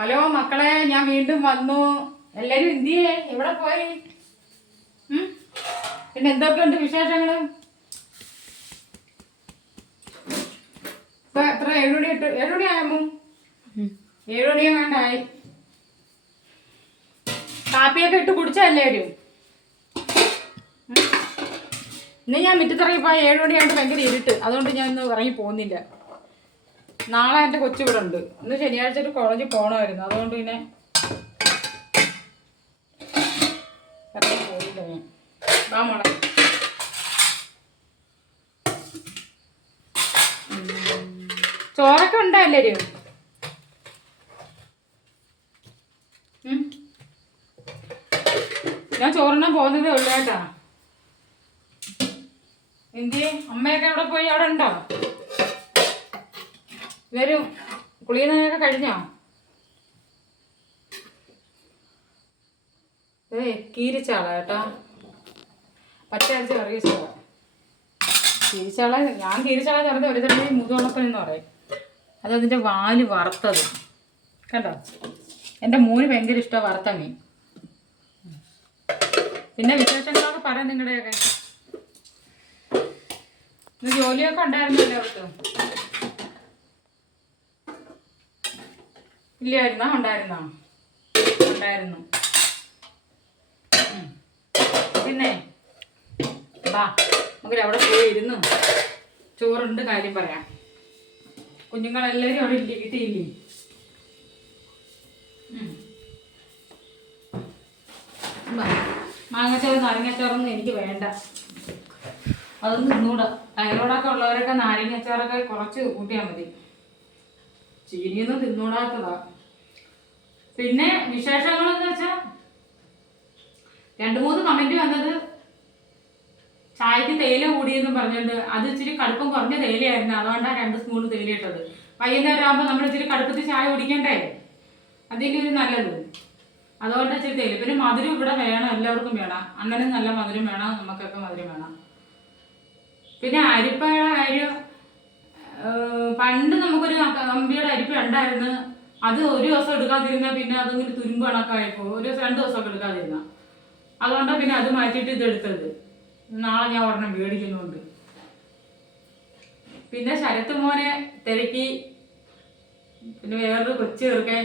Hello മക്കളെ, ഞാൻ വീണ്ടും വന്നു. എല്ലാരും എന്തിയേ, എവിടെ പോയി? പിന്നെ എന്തൊക്കെയുണ്ട് വിശേഷങ്ങൾ? ഇപ്പൊ എത്ര 7 മണി 7 മണിയാകുമ്പോ 7 മണിയും വേണ്ടായി. കാപ്പിയൊക്കെ ഇട്ട് കുടിച്ചാ എല്ലാവരും? ഇന്ന് ഞാൻ മുറ്റത്തിറങ്ങിപ്പോയി. 7 മണിയായിട്ട് ഭയങ്കര ഇരുട്ട്, അതുകൊണ്ട് ഞാൻ ഇന്ന് ഇറങ്ങി പോകുന്നില്ല. നാളെ എൻ്റെ കൊച്ചു ഇവിടെ ഉണ്ട്. ഇന്ന് ശനിയാഴ്ച ഒരു കോളേജിൽ പോകണമായിരുന്നു, അതുകൊണ്ട് പിന്നെ ഇറങ്ങി പോയില്ല ഞാൻ. വാ മോളെ. ചോറൊക്കെ ഉണ്ടോ എല്ലാവരും? ഞാൻ ചോറിനാൻ പോകുന്നതേ ഉള്ളു കേട്ടാ. എന്തിയെ അമ്മയൊക്കെ എവിടെ പോയി? അവിടെ ഉണ്ടോ? ഇവരും കുളിയൊക്കെ കഴിഞ്ഞോ? കീരിച്ചാള കേട്ടാ, പച്ചരച്ച് കറി വെച്ചാള. കീരിച്ചാള, ഞാൻ കീരിച്ചാള ചേർത്ത് ഒരു തരം മുതുവളപ്പൻ എന്ന് പറയും. അതതിൻ്റെ വാല് വറുത്തത് കണ്ടോ. എൻ്റെ മോന് ഭയങ്കര ഇഷ്ടമാണ് വറുത്ത മീൻ. പിന്നെ വിശേഷങ്ങളൊക്കെ പറയാം നിങ്ങളുടെയൊക്കെ. ഇന്ന് ജോലിയൊക്കെ ഉണ്ടായിരുന്നു എല്ലാവർക്കും? ഇല്ലായിരുന്നോ? ഉണ്ടായിരുന്നു. പിന്നെ വാ, നമുക്ക് അവിടെ പോയി ഇരുന്നു ചോറുണ്ട് കാര്യം പറയാം. കുഞ്ഞുങ്ങളെല്ലാവരും അവിടെ ഇല്ലേ, കിട്ടിയില്ലേ? മാങ്ങച്ചാറ് നാരങ്ങാച്ചാറൊന്നും എനിക്ക് വേണ്ട, അതൊന്നും തിന്നൂടാ. തൈറോയ്ഡൊക്കെ ഉള്ളവരൊക്കെ നാരങ്ങാച്ചാറൊക്കെ കുറച്ച് കൂട്ടിയാൽ മതി. ചീനിയൊന്നും തിന്നൂടാത്തതാ. പിന്നെ വിശേഷങ്ങളെന്ന് വെച്ചാൽ 2-3 കമന്റ് വന്നത് ചായക്ക് തേയില കൂടിയെന്നും പറഞ്ഞിട്ട്. അത് ഇച്ചിരി കടുപ്പം കുറഞ്ഞ തേയിലയായിരുന്നു, അതുകൊണ്ടാണ് 2 സ്പൂൺ തേയില ഇട്ടത്. വൈകുന്നേരം ആകുമ്പോൾ നമ്മൾ ഇച്ചിരി കടുപ്പത്തിൽ ചായ കുടിക്കണ്ടേ, അതിൻ്റെ ഒരു നല്ലത്. അതുകൊണ്ട് ഇച്ചിരി തേയില. പിന്നെ മധുരം ഇവിടെ വേണം, എല്ലാവർക്കും വേണം. അണ്ണനും നല്ല മധുരം വേണം, നമുക്കൊക്കെ മധുരം വേണം. പിന്നെ അരിപ്പയുടെ കാര്യം, പണ്ട് നമുക്കൊരു അമ്പിയുടെ അരിപ്പ ഉണ്ടായിരുന്നു. അത് ഒരു ദിവസം എടുക്കാതിരുന്നാൽ പിന്നെ അതിങ്ങനെ തുരുമ്പ് കണക്കായപ്പോൾ ഒരു 2 ദിവസമൊക്കെ എടുക്കാതിരുന്ന. അതുകൊണ്ടാണ് പിന്നെ അത് മാറ്റിയിട്ട് ഇതെടുത്തത്. നാളെ ഞാൻ ഒരെണ്ണം മേടിക്കുന്നുണ്ട്. പിന്നെ ശരത്ത് മോനെ തിരക്കി. പിന്നെ വേറൊരു കൊച്ചു തീർക്കാൻ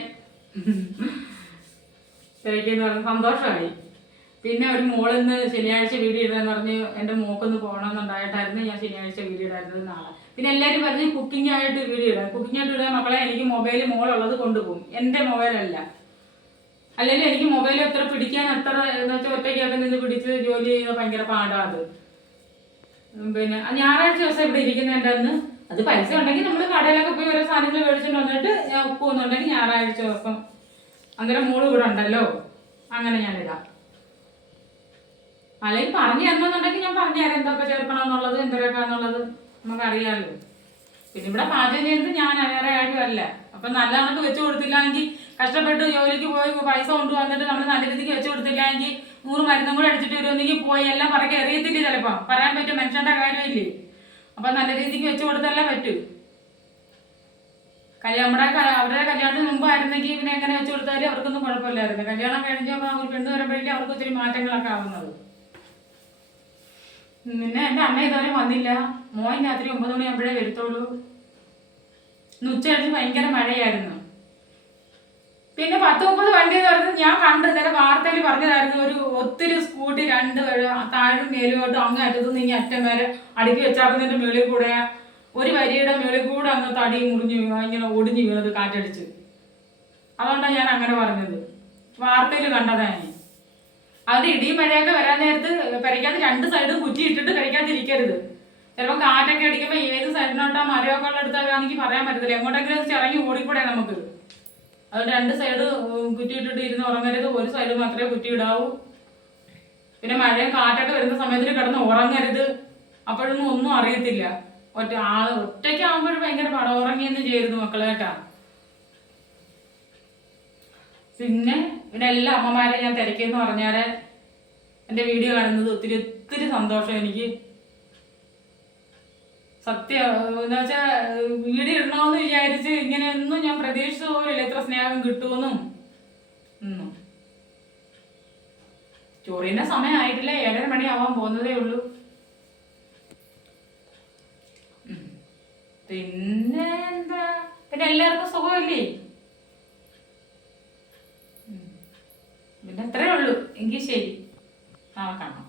തിരക്കിന്ന് പറഞ്ഞ് സന്തോഷമായി. പിന്നെ ഒരു മോളിന്ന് ശനിയാഴ്ച വീഡിയോ ഇടാന്ന് പറഞ്ഞ് എൻ്റെ മോക്കൊന്ന് പോകണമെന്നുണ്ടായിട്ടായിരുന്നു ഞാൻ ശനിയാഴ്ച വീഡിയോ ഇടായിരുന്നത്. നാളെ പിന്നെ എല്ലാവരും പറഞ്ഞ് കുക്കിംഗ് ആയിട്ട് വീഡിയോ ഇടാം. കുക്കിംഗ് ആയിട്ട് ഇടാൻ മക്കളെ, എനിക്ക് മൊബൈൽ മോളുള്ളത് കൊണ്ടുപോകും, എൻ്റെ മൊബൈലല്ല. അല്ലെങ്കിൽ എനിക്ക് മൊബൈൽ എത്ര പിടിക്കാൻ എത്ര എന്ന് വെച്ചാൽ ഒറ്റയ്ക്കൊക്കെ നിന്ന് പിടിച്ച് ജോലി ചെയ്താൽ ഭയങ്കര പാടാണ് അത്. പിന്നെ ഞായറാഴ്ച ദിവസം ഇവിടെ ഇരിക്കുന്നതിൻ്റെ അന്ന് അത് പൈസ ഉണ്ടെങ്കിൽ നമ്മൾ കടയിലൊക്കെ പോയി ഓരോ സാധനങ്ങൾ മേടിച്ചിട്ട് വന്നിട്ട് ഞാൻ ഉപ്പുന്നുണ്ടെങ്കിൽ ഞായറാഴ്ച ദിവസം അന്നേരം മോള് ഇവിടെ ഉണ്ടല്ലോ, അങ്ങനെ ഞാനിടാം. അല്ലെങ്കിൽ പറഞ്ഞു തരണമെന്നുണ്ടെങ്കിൽ ഞാൻ പറഞ്ഞു തരാം എന്തൊക്കെ ചേർക്കണം എന്നുള്ളത്, എന്തൊക്കെയാന്നുള്ളത് നമുക്കറിയാമല്ലോ. പിന്നെ ഇവിടെ പാചകം ചെയ്യുന്നത് ഞാൻ വേറെ കാര്യമല്ല. അപ്പം നല്ല നമുക്ക് വെച്ച് കൊടുത്തില്ലെങ്കിൽ, കഷ്ടപ്പെട്ട് ജോലിക്ക് പോയി പൈസ കൊണ്ടുവന്നിട്ട് നമ്മൾ നല്ല രീതിക്ക് വെച്ച് കൊടുത്തില്ലെങ്കിൽ 100 മരുന്നും കൂടെ അടിച്ചിട്ട് വരുമെന്നെങ്കിൽ പോയി എല്ലാം പറക്കി എറിയത്തില്ല. ചിലപ്പോൾ പറയാൻ പറ്റും, മനുഷ്യൻ്റെ കാര്യമില്ലേ. അപ്പം നല്ല രീതിക്ക് വെച്ച് കൊടുത്തല്ലേ പറ്റൂ. അവരുടെ കല്യാണത്തിന് മുമ്പായിരുന്നെങ്കിൽ പിന്നെ എങ്ങനെ വെച്ച് കൊടുത്താലും അവർക്കൊന്നും കുഴപ്പമില്ലായിരുന്നു. കല്യാണം കഴിഞ്ഞപ്പോൾ അവർ പെണ്ണ് വരുമ്പോഴേക്കും അവർക്ക് ഒത്തിരി മാറ്റങ്ങളൊക്കെ ആവുന്നത്. പിന്നെ എൻ്റെ അമ്മ ഇതുവരെ വന്നില്ല. മോൻ രാത്രി 9 മണിയാകുമ്പോഴേ വരുത്തുള്ളൂ. ഇന്ന് ഉച്ച കഴിഞ്ഞ് ഭയങ്കര മഴയായിരുന്നു. പിന്നെ 10-30 വണ്ടി എന്ന് പറഞ്ഞത് ഞാൻ കണ്ടു. ചില വാർത്തയിൽ പറഞ്ഞതായിരുന്നു, ഒരു ഒത്തിരി സ്കൂട്ടി 2 താഴും മേലോട്ടും അങ്ങ് അറ്റത്തുനിന്ന് ഇങ്ങനെ അറ്റം വരെ അടുക്കി വെച്ചാക്കുന്നതിൻ്റെ മേളിൽ കൂടെ ഒരു വരിയുടെ മേളിൽ കൂടെ അങ്ങ് തടി മുറിഞ്ഞു ഇങ്ങനെ ഒടിഞ്ഞു വീണത് കാറ്റടിച്ച്. അതുകൊണ്ടാണ് ഞാൻ അങ്ങനെ പറഞ്ഞത്, വാർത്തയിൽ കണ്ടതാണ്. അത് ഇടിയും മഴയൊക്കെ വരാൻ നേരത്ത് പെരയ്ക്കാത്ത 2 സൈഡും കുറ്റി ഇട്ടിട്ട് പെരയ്ക്കാതിരിക്കരുത്. ചിലപ്പോൾ കാറ്റൊക്കെ അടിക്കുമ്പോൾ ഏത് സൈഡിനോട്ടാ മരമൊക്കെ ഉള്ള എടുത്താണെങ്കിൽ പറയാൻ പറ്റത്തില്ല, എങ്ങോട്ടെങ്കിലും അത് ചിറങ്ങി ഓടിക്കൂടെ നമുക്ക്. അതുകൊണ്ട് 2 സൈഡ് കുറ്റി ഇട്ടിട്ട് ഇരുന്ന് ഉറങ്ങരുത്, ഒരു സൈഡ് മാത്രമേ കുറ്റി ഇടാവൂ. പിന്നെ മഴയും കാറ്റൊക്കെ വരുന്ന സമയത്തിന് കിടന്ന് ഉറങ്ങരുത്, അപ്പോഴൊന്നും ഒന്നും അറിയത്തില്ല. ഒറ്റയ്ക്കാകുമ്പോഴും ഭയങ്കര പടം ഉറങ്ങിയെന്ന് ചെയ്യരുത് മക്കളെ കേട്ടാ. പിന്നെ ഇവിടെ എല്ലാ അമ്മമാരെയും ഞാൻ തിരക്കിയെന്ന് പറഞ്ഞാൽ എൻ്റെ വീഡിയോ കാണുന്നത് ഒത്തിരി ഒത്തിരി സന്തോഷം എനിക്ക്. സത്യം എന്ന് വെച്ചാൽ വീഡിയോ ഇടണമെന്ന് വിചാരിച്ച് ഇങ്ങനെയൊന്നും ഞാൻ പ്രതീക്ഷിച്ച പോലില്ല, എത്ര സ്നേഹം കിട്ടുമെന്നും ഒന്നും. ചോറിന്റെ സമയമായിട്ടില്ല, 7:30 മണിയാവാൻ പോകുന്നതേ ഉള്ളൂ. പിന്നെ എന്താ, പിന്നെ എല്ലാവർക്കും സുഖമല്ലേ? പിന്നെ അത്രേ ഉള്ളൂ. എങ്കിൽ ശരി, നാളെ കാണാം.